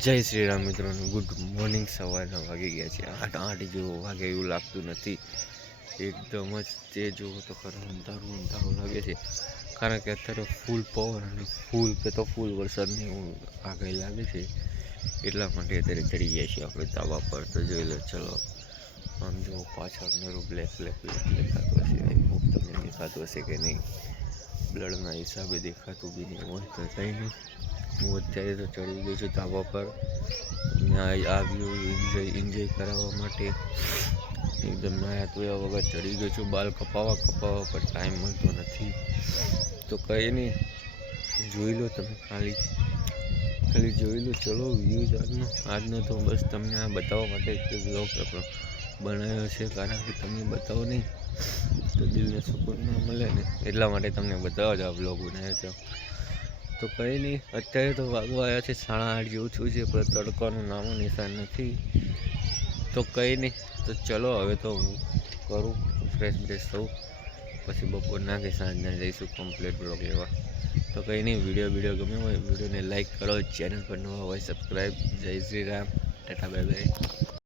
જય શ્રી રામ મિત્રોનું, good morning સવારના વાગી ગયા છે, આઠ આઠ જેવું વાગે એવું લાગતું નથી. એકદમ જ તે જુઓ તો ખરું અંધારું અંધારું લાગે છે. કારણ કે અત્યારે ફૂલ પવન અને ફૂલ કે તો ફૂલ વરસાદની આગાહી લાગે છે. એટલા માટે અત્યારે ચડી ગયા છીએ આપણે તાવા પર. તો જોઈ લો, ચલો. આમ જો પાછળ નરું બ્લેક બ્લેક બ્લેક દેખાતું હશે આઈ હોપ તમને દેખાતું હશે કે નહીં? બ્લડના હિસાબે દેખાતું બી નહીં હોય તો કંઈ નહીં. હું અત્યારે તો ચડી ગયો છું ધાબા પર. આ વ્યૂ એન્જોય એન્જોય કરાવવા માટે. એકદમ નાયા ધોયા વગર ચડી ગયો છું. બાલ કપાવા કપાવવા પર ટાઈમ મળતો નથી. તો કંઈ નહીં જોઈ લો તમે ખાલી. ખાલી જોઈ લો, ચલો વ્યૂઝ આજનો આજનો તો બસ તમને આ બતાવવા માટે એક બ્લોગ બનાવ્યો છે. કારણ કે તમે બતાવો નહીં તો દિલને સુકૂન ના મળે ને એટલા માટે તમને બતાવવા જ આ બ્લોગ બનાવ્યો છે તો કંઈ નહીં અત્યારે તો વાગવા આવ્યા છે સાડા આઠ જેવું થયું છે, પણ તડકાનું નામો નિશાન નથી. તો કંઈ નહીં તો ચલો હવે તો હું કરું ફ્રેશ બ્રેશ થવું, પછી બપોરના કે સાંજના જઈશું કમ્પ્લીટ બ્લોગ લેવા. તો કંઈ નહીં વીડિયો વીડિયો ગમે હોય વિડીયોને લાઈક કરો ચેનલ પર નવા હોય સબસ્ક્રાઈબ જય શ્રી રામ, ટાટા બાય બાય